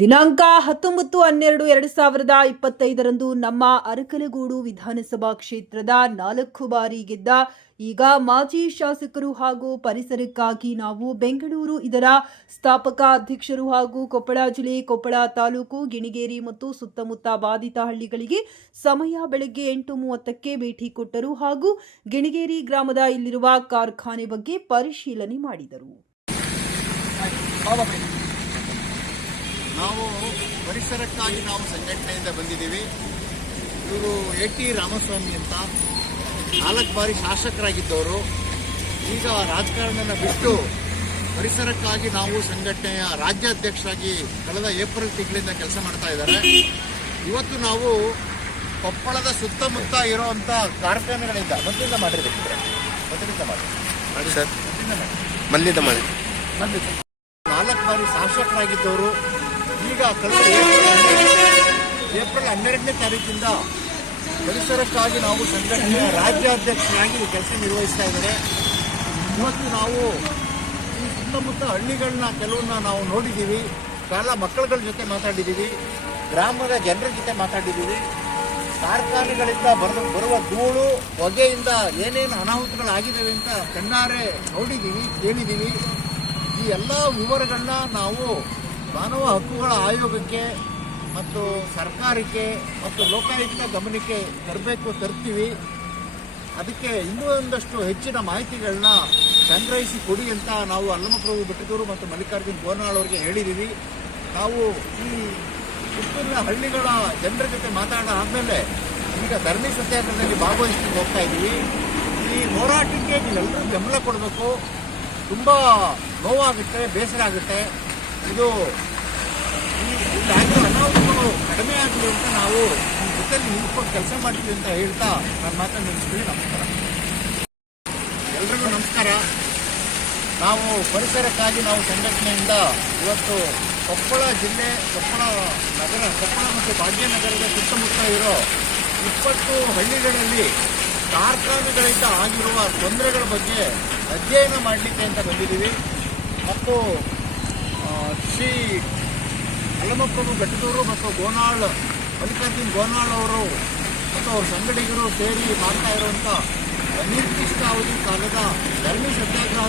ದಿನಾಂಕ ಹತ್ತೊಂಬತ್ತು ಹನ್ನೆರಡು ಎರಡು ಸಾವಿರದ ಇಪ್ಪತ್ತೈದರಂದು ನಮ್ಮ ಅರಕಲಗೂಡು ವಿಧಾನಸಭಾ ಕ್ಷೇತ್ರದ ನಾಲ್ಕು ಬಾರಿ ಗೆದ್ದ ಈಗ ಮಾಜಿ ಶಾಸಕರು ಹಾಗೂ ಪರಿಸರಕ್ಕಾಗಿ ನಾವು ಬೆಂಗಳೂರು, ಇದರ ಸ್ಥಾಪಕ ಅಧ್ಯಕ್ಷರು ಹಾಗೂ ಕೊಪ್ಪಳ ಜಿಲ್ಲೆ, ಕೊಪ್ಪಳ ತಾಲೂಕು, ಗಿಣಿಗೇರಿ ಮತ್ತು ಸುತ್ತಮುತ್ತ ಬಾಧಿತ ಹಳ್ಳಿಗಳಿಗೆ ಸಮಯ ಬೆಳಗ್ಗೆ ಎಂಟು ಮೂವತ್ತಕ್ಕೆ ಭೇಟಿ ಕೊಟ್ಟರು ಹಾಗೂ ಗಿಣಿಗೇರಿ ಗ್ರಾಮದ ಇಲ್ಲಿರುವ ಕಾರ್ಖಾನೆ ಬಗ್ಗೆ ಪರಿಶೀಲನೆ ಮಾಡಿದರು. ನಾವು ಪರಿಸರಕ್ಕಾಗಿ ನಾವು ಸಂಘಟನೆಯಿಂದ ಬಂದಿದ್ದೀವಿ. ಇವರು ಎ ಟಿ ರಾಮಸ್ವಾಮಿ ಅಂತ ನಾಲ್ಕು ಬಾರಿ ಶಾಸಕರಾಗಿದ್ದವರು. ಈಗ ರಾಜಕಾರಣನ ಬಿಟ್ಟು ಪರಿಸರಕ್ಕಾಗಿ ನಾವು ಸಂಘಟನೆಯ ರಾಜ್ಯಾಧ್ಯಕ್ಷರಾಗಿ ಕಳೆದ ಏಪ್ರಿಲ್ ತಿಂಗಳಿಂದ ಕೆಲಸ ಮಾಡ್ತಾ ಇದ್ದಾರೆ. ಇವತ್ತು ನಾವು ಕೊಪ್ಪಳದ ಸುತ್ತಮುತ್ತ ಇರುವಂಥ ಕಾರ್ಖಾನೆಗಳಿಂದ ಮೊದಲಿಂದ ಮಾಡಿರ್ಬೇಕಿದ್ರೆ. ಮೊದಲಿಂದ ಮಾಡಿ. ಸರ್ ಮಾಡಿ. ಮಲ್ಲಿಂದ ಮಾಡಿ. ಬಂದಿತ್ತು ನಾಲ್ಕು ಬಾರಿ ಶಾಸಕರಾಗಿದ್ದವರು ಈಗ ಕಳೆದ ಏಪ್ರಿಲ್ ಹನ್ನೆರಡು- ಏಪ್ರಿಲ್ ಹನ್ನೆರಡನೇ ತಾರೀಕಿಂದ ಪರಿಸರಕ್ಕಾಗಿ ನಾವು ಸಂಘಟನೆಯ ರಾಜ್ಯಾಧ್ಯಕ್ಷರಾಗಿ ಕೆಲಸ ನಿರ್ವಹಿಸ್ತಾ ಇದ್ದಾರೆ. ಇವತ್ತು ನಾವು ಈ ಸುತ್ತಮುತ್ತ ಹಳ್ಳಿಗಳನ್ನ ಕೆಲವನ್ನ ನಾವು ನೋಡಿದ್ದೀವಿ. ಶಾಲಾ ಮಕ್ಕಳುಗಳ ಜೊತೆ ಮಾತಾಡಿದ್ದೀವಿ. ಗ್ರಾಮದ ಜನರ ಜೊತೆ ಮಾತಾಡಿದ್ದೀವಿ. ಕಾರ್ಖಾನೆಗಳಿಂದ ಬರ, ಬರುವ ಧೂಳು, ಹೊಗೆಯಿಂದ ಏನೇನು ಅನಾಹುತಗಳಾಗಿದ್ದಾವೆ ಅಂತ ಕಣ್ಣಾರೆ ನೋಡಿದ್ದೀವಿ, ಕೇಳಿದ್ದೀವಿ. ಈ ಎಲ್ಲ ವಿವರಗಳನ್ನ ನಾವು ಮಾನವ ಹಕ್ಕುಗಳ ಆಯೋಗಕ್ಕೆ ಮತ್ತು ಸರ್ಕಾರಕ್ಕೆ ಮತ್ತು ಲೋಕಾಯುಕ್ತ ಗಮನಕ್ಕೆ ತರಬೇಕು ತರ್ತೀವಿ. ಅದಕ್ಕೆ ಇನ್ನೂ ಒಂದಷ್ಟು ಹೆಚ್ಚಿನ ಮಾಹಿತಿಗಳನ್ನ ಸಂಗ್ರಹಿಸಿ ಕೊಡಿ ಅಂತ ನಾವು ಅಲ್ಲಮಪ್ರಭು ಬೆಟ್ಟದೂರು ಮತ್ತು ಮಲ್ಲಿಕಾರ್ಜುನ್ ಗೋರ್ನಾಳ್ ಅವರಿಗೆ ಹೇಳಿದ್ದೀವಿ ನಾವು ಈ ಸುತ್ತಲಿನ ಹಳ್ಳಿಗಳ ಜನರ ಜೊತೆ ಮಾತಾಡ ಆದಮೇಲೆ ಈಗ ಧರಣಿ ಸತ್ಯಾಗ್ರಹದಲ್ಲಿ ಭಾಗವಹಿಸ್ಕೊಂಡು ಹೋಗ್ತಾ ಇದ್ದೀವಿ ಈ ಹೋರಾಟಕ್ಕೆ ನೀವೆಲ್ಲರೂ ಬೆಂಬಲ ಕೊಡಬೇಕು. ತುಂಬ ನೋವಾಗುತ್ತೆ, ಬೇಸರ ಆಗುತ್ತೆ. ಇದು ಈ ಬ್ಯಾಂಕ್ ಅನಾಹುತಗಳು ಕಡಿಮೆ ಆಗಲಿ ಅಂತ ನಾವು ನಿಮ್ಮ ಜೊತೆಯಲ್ಲಿ ನಿಂತ್ಕೊಂಡು ಕೆಲಸ ಮಾಡ್ತೀವಿ ಅಂತ ಹೇಳ್ತಾ ನನ್ನ ಮಾತನ್ನು ನಿಲ್ಲಿಸ್ತೀವಿ ನಮಸ್ಕಾರ. ಎಲ್ರಿಗೂ ನಮಸ್ಕಾರ. ನಾವು ಪರಿಸರಕ್ಕಾಗಿ ನಾವು ಸಂಘಟನೆಯಿಂದ ಇವತ್ತು ಕೊಪ್ಪಳ ಜಿಲ್ಲೆ, ಕೊಪ್ಪಳ ನಗರ, ಕೊಪ್ಪಳ ಮತ್ತು ಭಾಗ್ಯನಗರದ ಸುತ್ತಮುತ್ತ ಇರೋ ಇಪ್ಪತ್ತು ಹಳ್ಳಿಗಳಲ್ಲಿ ಕಾರ್ಖಾನೆಗಳಿಂದ ಆಗಿರುವ ತೊಂದರೆಗಳ ಬಗ್ಗೆ ಅಧ್ಯಯನ ಮಾಡಲಿಕ್ಕೆ ಅಂತ ಬಂದಿದ್ದೀವಿ. ಮತ್ತು ಶ್ರೀ ಅಲ್ಲಮಪ್ರಭು ಬೆಟ್ಟದೂರು ಮತ್ತು ಗೋನಾಳ್, ಮಲ್ಲಿಕಾರ್ಜುನ್ ಗೋನಾಳ್ ಅವರು ಮತ್ತು ಅವ್ರ ಸಂಗಡಿಗರು ಸೇರಿ ಮಾಡ್ತಾ ಇರುವಂಥ ಅನಿರ್ದಿಷ್ಟ ಅವಧಿ ಕಾಲದ ಧರ್ಮಿ ಸತ್ಯಾಗ್ರಹ.